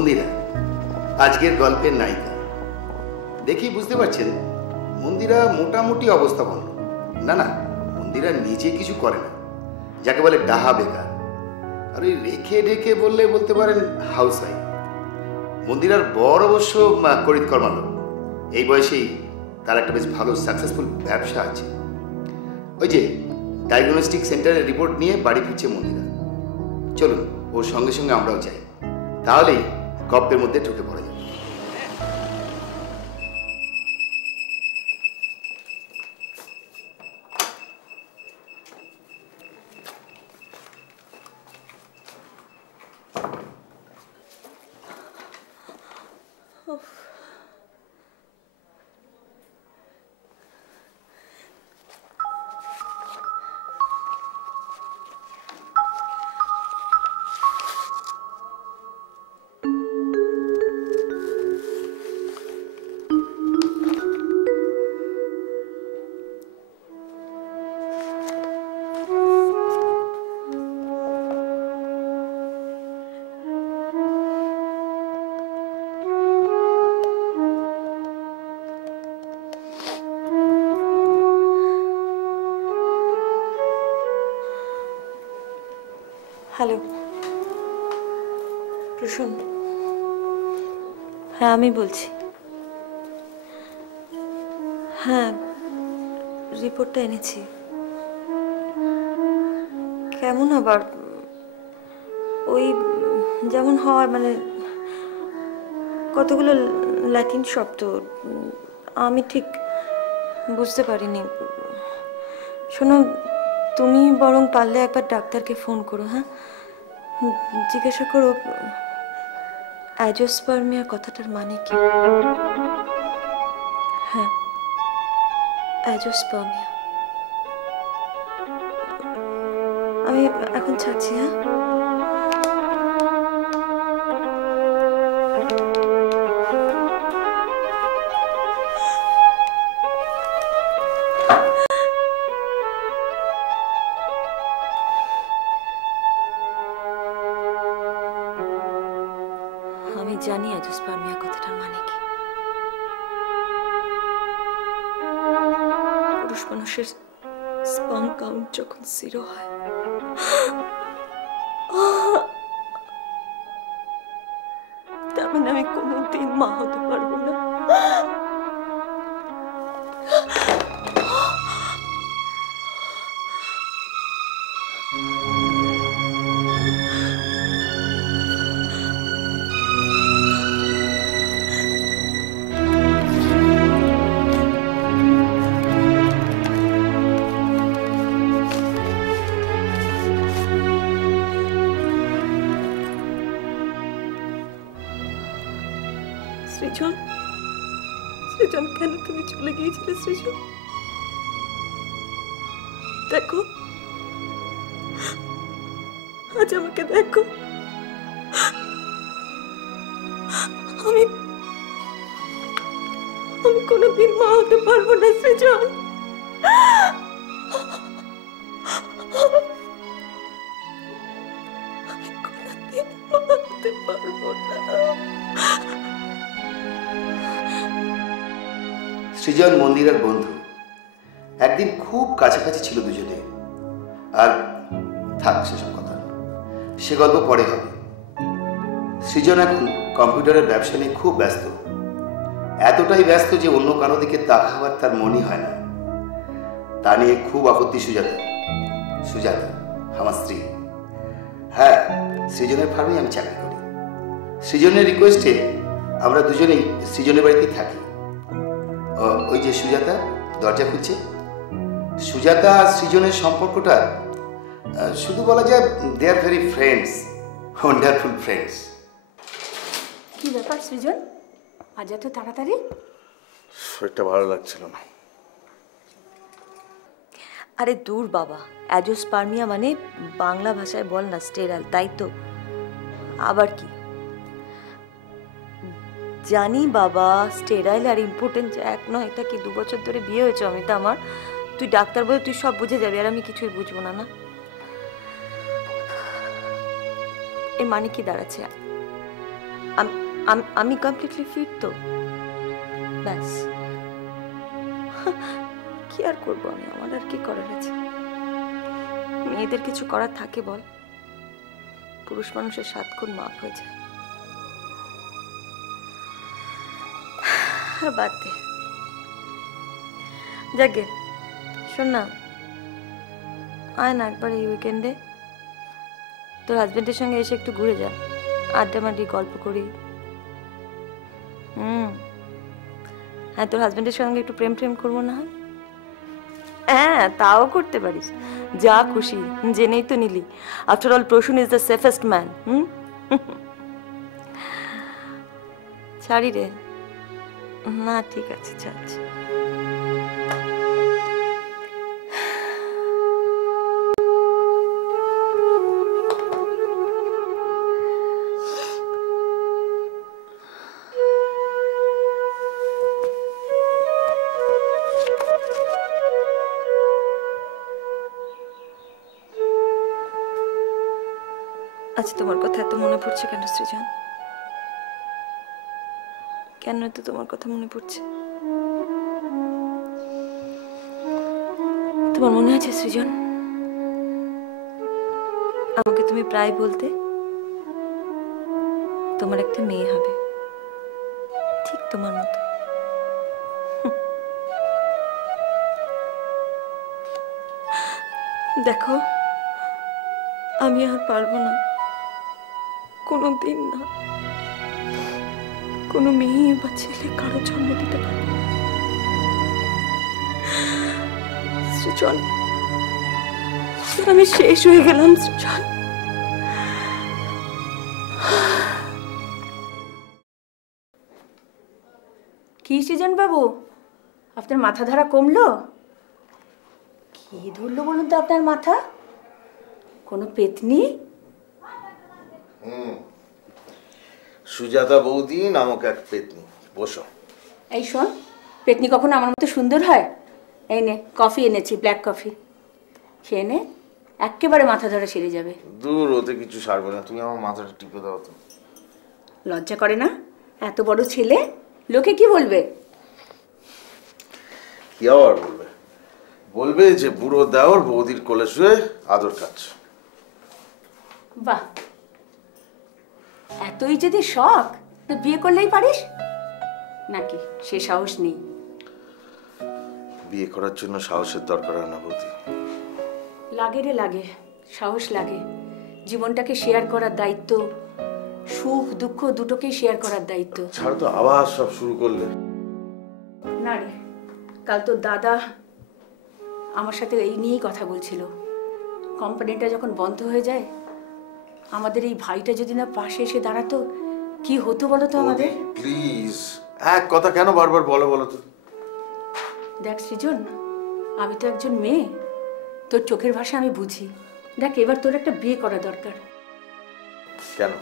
মন্দিরা আজকের গল্পের নায়িকা। দেখি বুঝতে পারছেন মন্দিরা মোটামুটি অবস্থাপন্ন। না না, মন্দিরা নিজে কিছু করে না, যাকে বলে ডাহা বেকার। আর ওই রেখে রেখে বলতে পারেন হাউস ওয়াইফ। মন্দিরার বর অবশ্য করিত কর্মালো। এই বয়সেই তার একটা বেশ ভালো সাকসেসফুল ব্যবসা আছে। ওই যে ডায়াগনস্টিক সেন্টারের রিপোর্ট নিয়ে বাড়ি ফিরছে মন্দিরা। চলুন ওর সঙ্গে সঙ্গে আমরাও যাই, তাহলেই গল্পের মধ্যে ঢুকে পড়া যাবে। হ্যালো প্রসূন, হ্যাঁ আমি বলছি। হ্যাঁ রিপোর্টটা এনেছি। কেমন আবার? ওই যেমন হয়, মানে কতগুলো ল্যাটিন শব্দ আমি ঠিক বুঝতে পারিনি। শোনো, তুমি বরং পারলে একবার ডাক্তারকে ফোন করো। হ্যাঁ, জিজ্ঞাসা করো অ্যাজোস্পার্মিয়া কথাটার মানে কি। হ্যাঁ, অ্যাজোস্পার্মিয়া। আমি এখন ছাড়ছি। হ্যাঁ, জানি অ্যাজোস্পার্মিয়া কথাটার মানে কি। পুরুষ মানুষের স্পার্ম কাউন্ট যখন 0 হয়, তার মানে আমি কোনোদিন মা হতে পারবো না। সৃজন, সৃজন কেন তুমি চলে গিয়েছিলে? সৃজন দেখো, আজ আমাকে দেখো। আমি আমি কোনোদিন মা হতে পারবো না সৃজন। আমি কোনোদিন মা হতে পারবো না। সৃজন মন্দিরার বন্ধু। একদিন খুব কাছাকাছি ছিল দুজনে। আর থাক সেসব কথা, সে গল্প পরে হবে। সৃজন এখন কম্পিউটারের ব্যবসা নিয়ে খুব ব্যস্ত। এতটাই ব্যস্ত যে অন্য কারো দিকে তাকাবার তার মনই হয় না। তা নিয়ে খুব আপত্তি সুজাতা। সুজাতা আমার স্ত্রী। হ্যাঁ, সৃজনের ফার্মে আমি চাকরি করি। সৃজনের রিকোয়েস্টে আমরা দুজনেই সৃজনের বাড়িতেই থাকি। ওই যে সুজাতা দরজা খুলছে। সুজাতা আর সৃজনের সম্পর্কটা শুধু বলা যায় they are very friends, wonderful friends. কি ব্যাপার সৃজন, আজ এত তাড়াতাড়ি? শরীরটা ভালো লাগছিল না। আরে দূর বাবা, অ্যাজোস্পার্মিয়া মানে বাংলা ভাষায় বল না স্টেরাইল, তাই তো। আবার কি জানি বাবা, স্টেরাইল আর ইম্পোর্টেন্ট এক নয়। এটা কি 2 বছর ধরে বিয়ে হয়েছে অমিতা আমার? তুই ডাক্তার বলে তুই সব বুঝে যাবি, আর আমি কিছুই বুঝবো না। না, এর মানে কি দাঁড়াচ্ছে? আমি কমপ্লিটলি ফিট তো, ব্যাস। কি আর করবো আমি, আমার আর কি করার আছে? মেয়েদের কিছু করার থাকে বল? পুরুষ মানুষের 7 গুণ মাপ হয়ে যায়। বাদ দে, যাকে শোন না, আয় না একবার এই উইকেন্ডে তোর হাজবেন্ডের সঙ্গে এসে একটু ঘুরে যা, আড্ডা মাড্ডি গল্প করি। হ্যাঁ, তোর হাজবেন্ডের সঙ্গে একটু প্রেম প্রেম করবো না? হ্যাঁ, তাও করতে পারিস, যা খুশি, জেনেই তো নিলি। After all Prasun is the safest man. ছাড়ি রে। না ঠিক আছে, ছাড়ছি। আচ্ছা, তোমার কথা এত মনে পড়ছে কেন সৃজন? কেন এত তোমার কথা মনে পড়ছে? তোমার মনে আছে সৃজন, আমাকে তুমি প্রায় বলতে তোমার একটা মেয়ে হবে, ঠিক তোমার মতো। দেখো, আমি আর পারবো না, কোনো দিন না, কোনো মেয়ে বা ছেলে কারো জন্ম দিতে পারবে না। সৃজন, আমি শেষ হয়ে গেলাম সৃজন। কি সৃজন বাবু, আপনার মাথা ধরা কমলো? কি ধরলো বলুন তো আপনার মাথা? কোনো পেতনি? সুজাতা বৌদি নামক এক পেতনি। বসো। এই শোন, পেতনি কখনো আমার মতো সুন্দর হয়? এই নে, কফি এনেছি, ব্ল্যাক কফি, খেয়ে নে, একেবারে মাথা ধরা সেরে যাবে। দূর, ওতে কিছু সারবে না, তুমি আমার মাথাটা টিপে দাও তো। লজ্জা করে না? এত বড় ছেলে, লোকে কি বলবে? কি আবার বলবে? বলবে যে বুড়ো দেওর বৌদির কোলে শুয়ে আদর কাছে। বাহ, এতই যদি শখ, তো বিয়ে করলেই পারিস নাকি? সে সাহস নেই। বিয়ে করার জন্য সাহসের দরকার হয় না বৌদি। লাগে রে লাগে, সাহস লাগে। জীবনটাকে শেয়ার করার দায়িত্ব, সুখ দুঃখ দুটোকেই শেয়ার করার দায়িত্ব। ছাড় তো, আবার সব শুরু করলে। না রে, কাল তোর দাদা আমার সাথে এই নিয়েই কথা বলছিল। কোম্পানিটা যখন বন্ধ হয়ে যায়, আমাদের এই ভাইটা যদি না পাশে এসে দাঁড়াতো, কি হতো বলো তো আমাদের? প্লিজ, এক কথা কেন বারবার বলো তো? দেখ সৃজন, আমি তো একজন মেয়ে, তোর চোখের ভাষা আমি বুঝি। দেখ, এবার তোর একটা বিয়ে করা দরকার। কেন?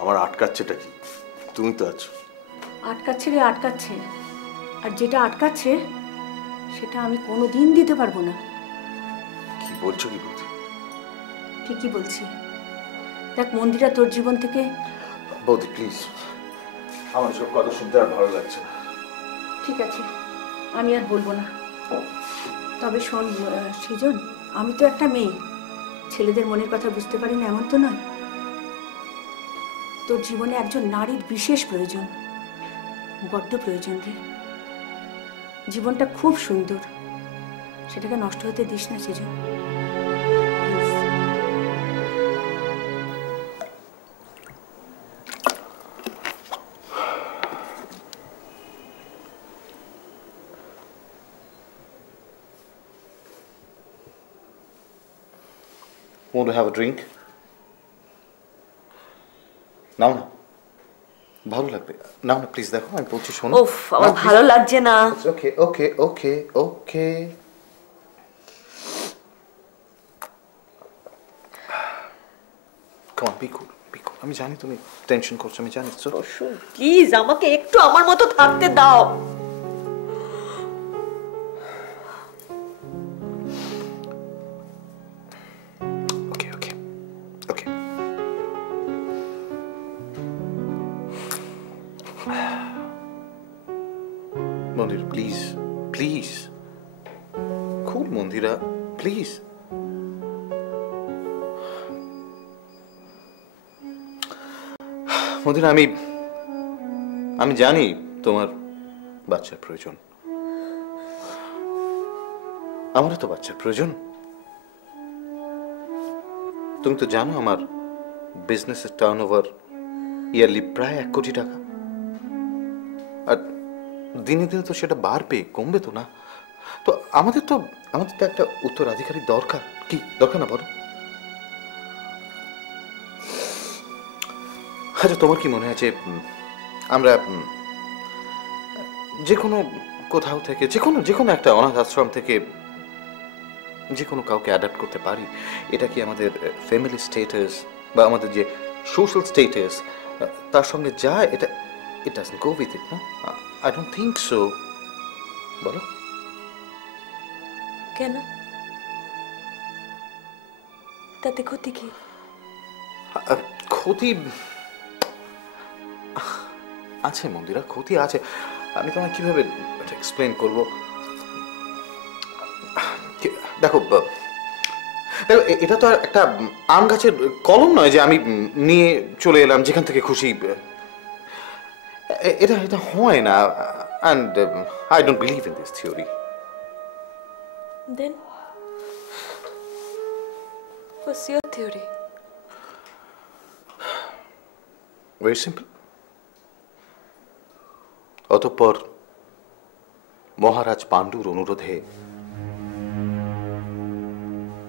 আমার আটকাচ্ছেটা কি? তুমি তো আছো। আটকাচ্ছে রে, আটকাচ্ছে। আর যেটা আটকাচ্ছে সেটা আমি কোনোদিন দিতে পারবো না। কি বলছো কি বলছো? ঠিকই বলছি। দেখ, মন্দিরা তোর জীবন থেকে... বৌদি প্লিজ, আমার সব কথা শুনতে আর ভালো লাগছে না। ঠিক আছে, আমি আর বলবো না। তবে শোন সৃজন, আমি তো একটা মেয়ে, ছেলেদের মনের কথা বুঝতে পারি না এমন তো নয়। তোর জীবনে একজন নারীর বিশেষ প্রয়োজন, বড্ড প্রয়োজন রে। জীবনটা খুব সুন্দর, সেটাকে নষ্ট হতে দিস না সৃজন। Want to have a drink? নাও না, ভালো লাগবে। নাও না প্লিজ, দেখো আমি বলছি শোনো। ওফ, আমার ভালো লাগছে না। Okay okay okay okay. Come on, be cool, be cool. আমি জানি তুমি টেনশন করছো, আমি জানি। প্লিজ আমাকে একটু আমার মতো থাকতে দাও। ওকে ওকে ওকে। মন্দির, প্লিজ প্লিজ, খুব মন্দিরা, প্লিজ। মন্দিরা, আমি জানি তোমার বাচ্চার প্রয়োজন, আমারও তো বাচ্চার প্রয়োজন। তুমি তো জানো আমার বিজনেসের টার্নওভার ইয়ারলি প্রায় 1 কোটি টাকা, আর দিনে দিনে তো সেটা বাড়বে, কমবে তো না। তো আমাদের তো একটা উত্তরাধিকারী দরকার, কি দরকার না বলো? আচ্ছা, তোমার কি মনে আছে আমরা যে কোনো কোথাও থেকে, যে কোনো একটা অনাথ আশ্রম থেকে যে কোনো কাউকে অ্যাডাপ্ট করতে পারি? এটা কি আমাদের ফ্যামিলি স্ট্যাটাস বা আমাদের যে সোশ্যাল স্ট্যাটাস তার সঙ্গে যায়? এটা it doesn't go with it, না? I don't think so. বলো কেন? তাতে ক্ষতি কি? ক্ষতি আছে মন্দিরা, ক্ষতি আছে। আমি তোমায় কিভাবে এক্সপ্লেন করবো? দেখো, এটা তো আর একটা আম গাছের কলম নয় যে আমি নিয়ে চলে এলাম যেখান থেকে খুশি। এটা হয় না, and I don't believe in this theory. Then what's your theory? Very simple. অতঃপর মহারাজ পাণ্ডুর অনুরোধে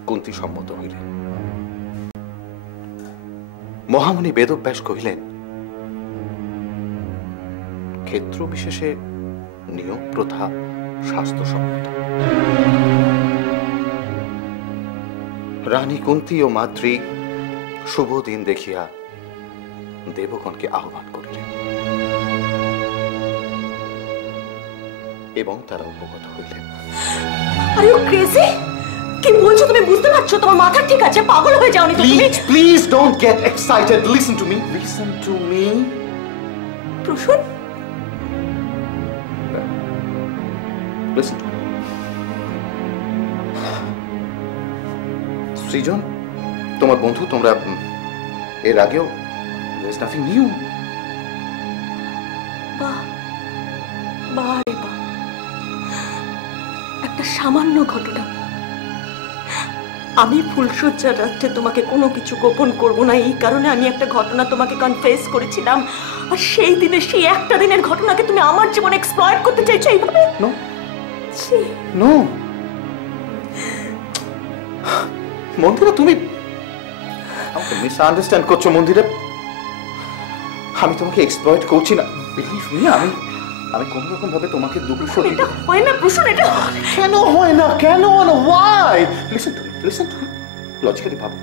কুন্তী সম্মত হইলেন। মহামুনি বেদব্যাস কহিলেন, ক্ষেত্র বিশেষে নিয়ম প্রথা স্বাস্থ্যসম্মত। রানী কুন্তী ও মাদ্রী শুভ দিন দেখিয়া দেবগণকে আহ্বান করিলেন এবং তারা উপগত হইলেন। Are you crazy? কি বলছো তুমি? বুঝতে পারছো? তোমার মাথা ঠিক আছে? পাগল হয়ে যাওনি তো তুমি? Please don't get excited. Listen to me. Listen to me. Prasun, Listen to me. সৃজন তোমার বন্ধু, তোমরা এর আগেও there is nothing new. বাহ বাহ রে বাহ, একটা সামান্য ঘটনা। আমি ফুলসজ্জার রাত্রে তোমাকে কোনো কিছু গোপন করব না, এই কারণে আমি একটা ঘটনা তোমাকে কনফেস করেছিলাম, আর সেই দিনে সেই একটা দিনের ঘটনাকে তুমি আমার জীবনে এক্সপ্লয়েট করতে চাইছো এইভাবে? No. No. মন্দিরা, তুমি আমাকে মিসআন্ডারস্ট্যান্ড করছো। মন্দিরা, আমি তোমাকে এক্সপ্লয়েট করছি না, বিলিভ মি। আমি কোন রকম ভাবে তোমাকে দুঃখ দিতে হয় না প্রসূন, এটা কেন হয় না? কেন? Why? Listen to me, logically ভাবো,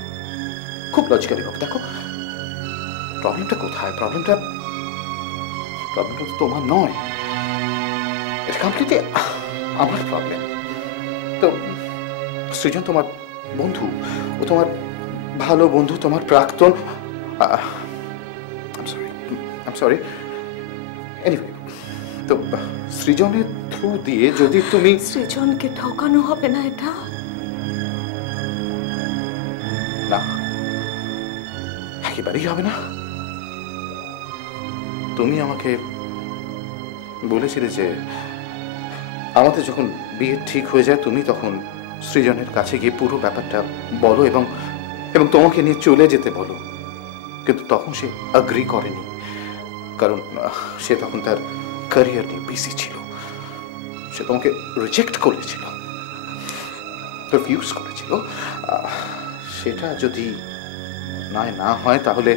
খুব লজিক্যালি ভাবো। দেখো প্রবলেমটা কোথায়? প্রবলেমটা তোমার নয়, এটা কমপ্লিটলি আমার প্রবলেম। তো সৃজন তোমার বন্ধু, ও তোমার ভালো বন্ধু, তোমার প্রাক্তন। I'm sorry. Anyway, তো সৃজনের থ্রু দিয়ে যদি তুমি সৃজনকে ঠকানো হবে না, এটা না, একেবারেই হবে না। তুমি আমাকে বলেছিলে যে আমাদের যখন বিয়ে ঠিক হয়ে যায় তুমি তখন সৃজনের কাছে গিয়ে পুরো ব্যাপারটা বলো এবং তোমাকে নিয়ে চলে যেতে বলো, কিন্তু তখন সে অ্যাগ্রি করেনি, কারণ সে তখন তার ক্যারিয়ার নিয়ে বিজি ছিল। সে তোমাকে রিজেক্ট করেছিল, রিফিউজ করেছিল। সেটা যদি না হয় তাহলে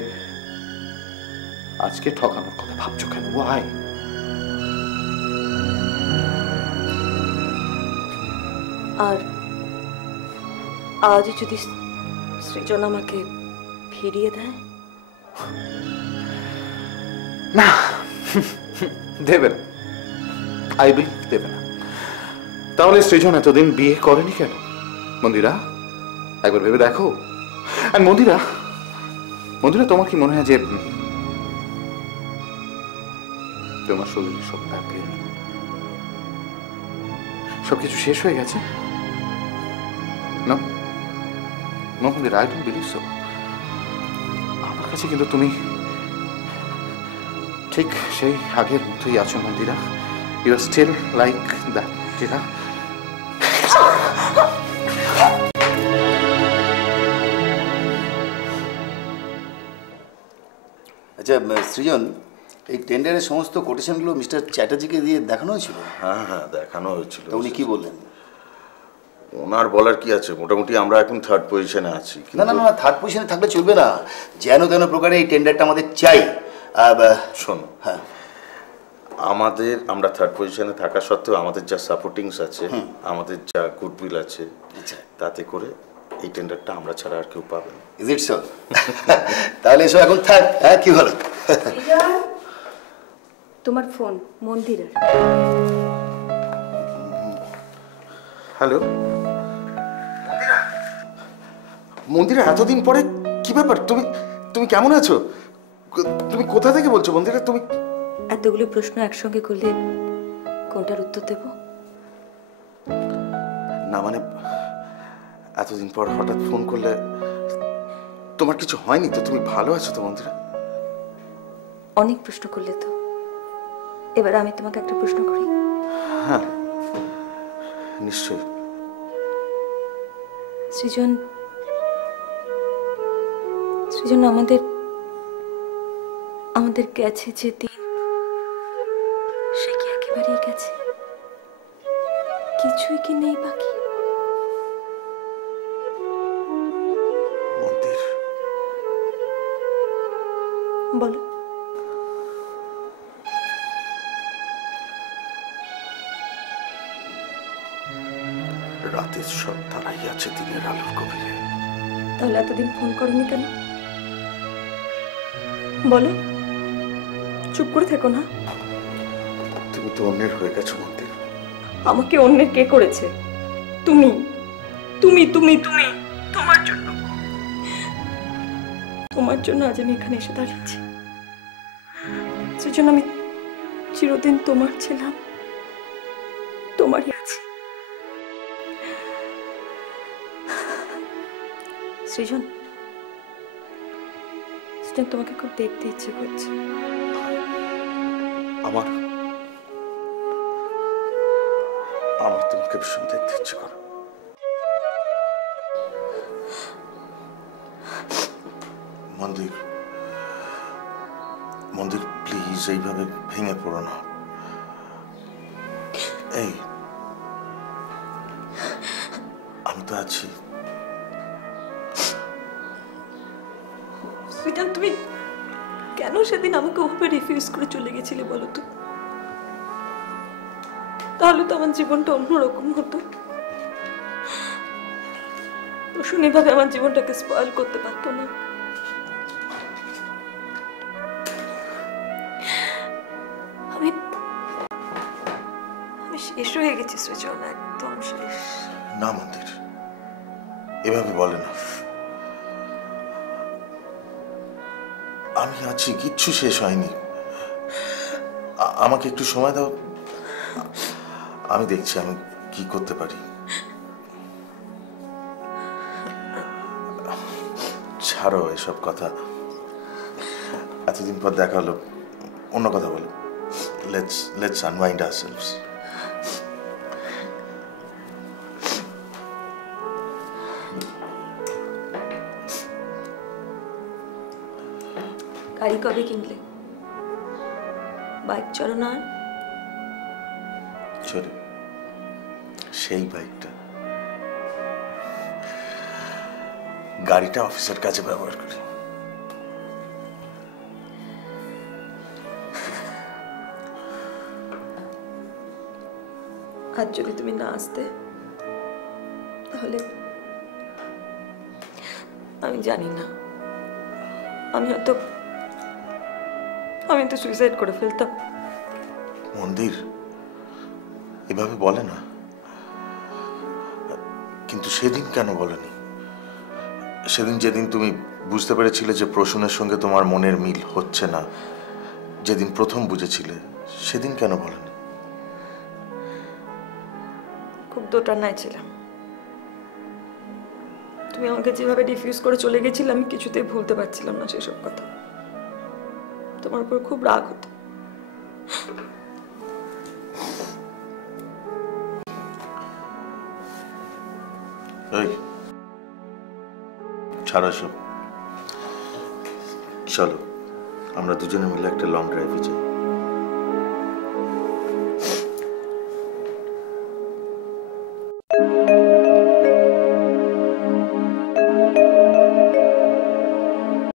আজকে ঠকানোর কথা ভাবছো কেন? ওয়াই? আর আজ যদি সৃজন আমাকে ফিরিয়ে দেয়? না, দেবে না, আই বিলিভ দেবে না। তাহলে সৃজন এতদিন বিয়ে করেনি কেন? মন্দিরা, একবার ভেবে দেখো। আর মন্দিরা, তোমার কি মনে হয় যে তোমার শরীরে সব সবকিছু শেষ হয়ে গেছে? না no Mandira, I don't believe so. আমার কাছে কিন্তু তুমি ঠিক সেই আগের মতোই আছো Mandira. You are still like that Mandira. আচ্ছা সৃজন, এই টেন্ডারের সমস্ত কোটেশনগুলো মিস্টার চ্যাটার্জিকে দিয়ে দেখানো হয়েছিল? হ্যাঁ হ্যাঁ, দেখানো হয়েছিল। তা উনি কি বললেন? ওনার বলার কি আছে, মোটামুটি আমরা এখন 3rd পজিশনে আছি। না না না, থার্ড পজিশনে থাকলে চলবে না, যেন তেন প্রকারে এই টেন্ডারটা আমাদের চাই। শোনো, হ্যাঁ, আমরা 3rd পজিশনে থাকা সত্ত্বেও আমাদের যা সাপোর্টিংস আছে, আমাদের যা গুডউইল আছে, তাতে করে এই টেন্ডারটা আমরা ছাড়া আর কেউ পাবে না। Is it so? তাহলে এসো এখন থাক। হ্যাঁ, কি ভালো। তোমার ফোন মন্দিরের। হ্যালো মন্দিরা, এতদিন পরে কি ব্যাপার? তুমি তুমি কেমন আছো? তুমি কোথা থেকে বলছো মন্দিরা? তুমি এতগুলো প্রশ্ন একসঙ্গে করলে কোনটার উত্তর দেব? না মানে, এতদিন পর হঠাৎ ফোন করলে, তোমার কিছু হয়নি তো? তুমি ভালো আছো তো মন্দিরা? অনেক প্রশ্ন করলে তো, এবার আমি তোমাকে একটা প্রশ্ন করি। হ্যাঁ নিশ্চয়ই। সৃজন, সৃজন, আমাদের গেছে যে দিন, সে কি একেবারেই গেছে? কিছুই কি নেই বাকি? মন্দির, বলো। রাতের সব তারাই আছে দিনের আলোর গভীরে। তাহলে এতদিন ফোন করনি কেন? বলো, চুপ করে থেকো না। তুমি তো অন্যের হয়ে গেছো মন্দির। আমাকে অন্যের কে করেছে? তুমি তুমি তুমি তুমি তোমার জন্য, তোমার জন্য আজ আমি এখানে এসে দাঁড়িয়েছি। সেজন্য আমি চিরদিন তোমার ছিলাম, তোমারই আছি। সৃজন, সৃজন, তোমাকে খুব দেখতে ইচ্ছে করছে। আমার তোমাকে ভীষণ দেখতে ইচ্ছে করে। মন্দির, মন্দির প্লিজ এইভাবে ভেঙে পড়ো না। এই, আমি তো আছি। সৃজন, তুমি কেন সেদিন আমাকে ওভাবে রিফিউজ করে চলে গেছিলে বলো তো? তাহলে তো আমার জীবনটা অন্যরকম হতো। রোশন এভাবে আমার জীবনটাকে স্পয়েল করতে পারতো না। আমি শেষ হয়ে গেছি সৃজন, একদম শেষ। না মন্দির, এভাবে বলে না। আমি আছি, কিচ্ছু শেষ হয়নি। আমাকে একটু সময় দাও, আমি দেখছি আমি কি করতে পারি। ছাড়ো এসব কথা, এতদিন পর দেখা হলো, অন্য কথা বলো। Let's unwind ourselves. গাড়ি কবে কিনলে? বাইক চলো না? চলো, সেই বাইকটা। গাড়িটা অফিসের কাছে ব্যবহার করি। আজ যদি তুমি না আসতে, তাহলে আমি জানি না, আমি হয়তো সুইসাইড করে ফেলতাম। মন্দির, এভাবে বলে না। কিন্তু সেদিন কেন বলেনি? সেদিন যেদিন তুমি বুঝতে পেরেছিলে যে প্রসূনের সঙ্গে তোমার মনের মিল হচ্ছে না, যেদিন প্রথম বুঝেছিলে, সেদিন কেন বলেনি? দোটানায় ছিলাম। তুমি আমাকে যেভাবে ডিফিউজ করে চলে গেছিলে আমি কিছুতেই ভুলতে পারছিলাম না সেসব কথা। তোমার উপর খুব রাগ হতো। এই ছাড়ো সব, চলো আমরা দুজনে মিলে একটা লং ড্রাইভে যাই।